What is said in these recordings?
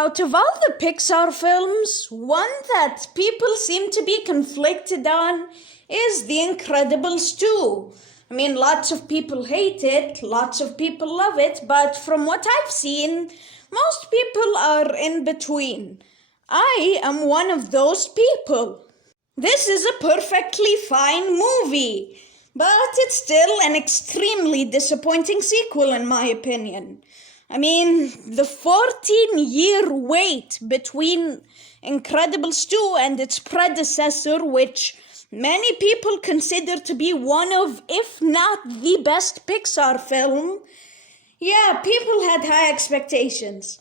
Out of all the Pixar films, one that people seem to be conflicted on is The Incredibles 2. I mean, lots of people hate it, lots of people love it, but from what I've seen, most people are in between. I am one of those people. This is a perfectly fine movie, but it's still an extremely disappointing sequel in my opinion. I mean, the 14-year wait between Incredibles 2 and its predecessor, which many people consider to be one of, if not the best Pixar film, yeah, people had high expectations.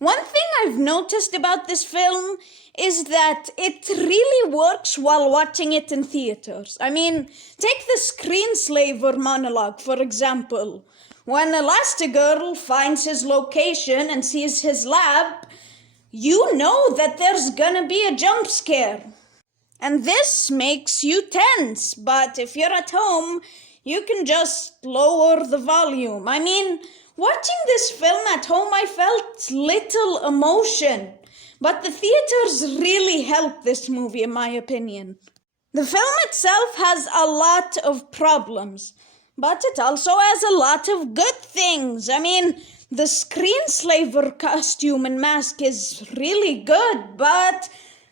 One thing I've noticed about this film is that it really works while watching it in theaters. I mean, take the screenslaver monologue, for example. When Elastigirl finds his location and sees his lab, you know that there's gonna be a jump scare. And this makes you tense, but if you're at home, you can just lower the volume. I mean, watching this film at home, I felt little emotion, but the theaters really helped this movie, in my opinion. The film itself has a lot of problems, but it also has a lot of good things. I mean, the screenslaver costume and mask is really good, but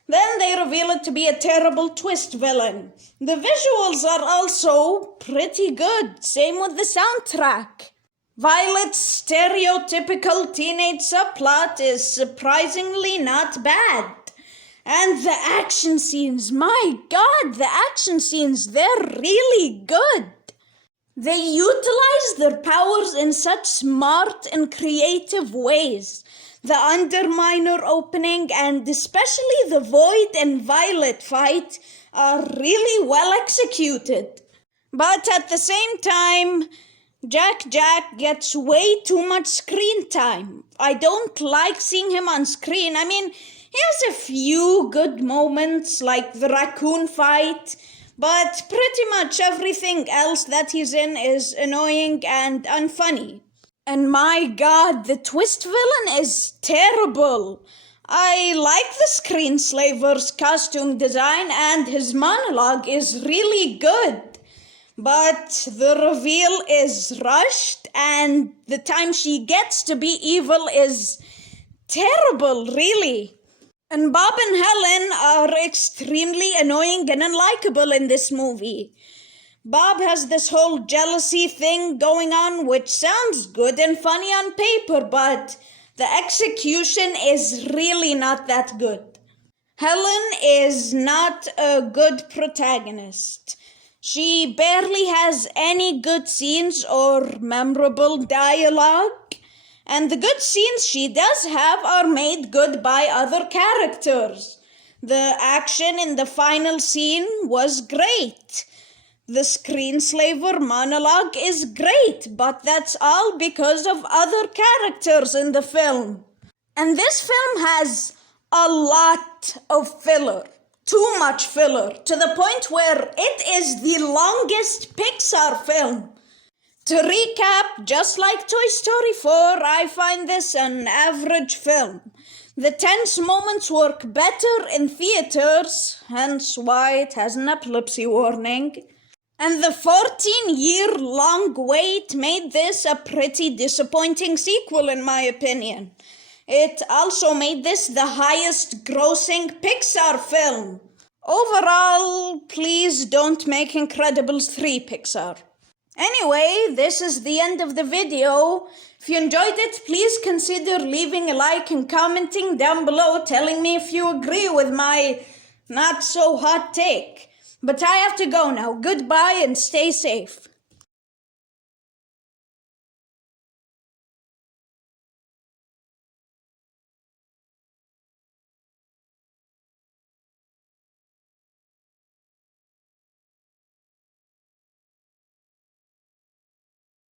then they reveal it to be a terrible twist villain. The visuals are also pretty good, same with the soundtrack. Violet's stereotypical teenage subplot is surprisingly not bad. And the action scenes, my God, the action scenes, they're really good. They utilize their powers in such smart and creative ways. The Underminer opening and especially the Void and Violet fight are really well executed. But at the same time, Jack gets way too much screen time. I don't like seeing him on screen. I mean, he has a few good moments like the raccoon fight, but pretty much everything else that he's in is annoying and unfunny. And my God, the twist villain is terrible. I like the screenslaver's costume design and his monologue is really good. But the reveal is rushed and the time she gets to be evil is terrible, really. And Bob and Helen are extremely annoying and unlikable in this movie. Bob has this whole jealousy thing going on, which sounds good and funny on paper, but the execution is really not that good. Helen is not a good protagonist. She barely has any good scenes or memorable dialogue. And the good scenes she does have are made good by other characters. The action in the final scene was great. The screenslaver monologue is great, but that's all because of other characters in the film. And this film has a lot of filler. Too much filler, to the point where it is the longest Pixar film. To recap, just like Toy Story 4, I find this an average film. The tense moments work better in theaters, hence why it has an epilepsy warning. And the 14-year-long wait made this a pretty disappointing sequel in my opinion. It also made this the highest grossing Pixar film. Overall, please don't make Incredibles 3 Pixar. Anyway, this is the end of the video. If you enjoyed it, please consider leaving a like and commenting down below telling me if you agree with my not so hot take. But I have to go now. Goodbye and stay safe.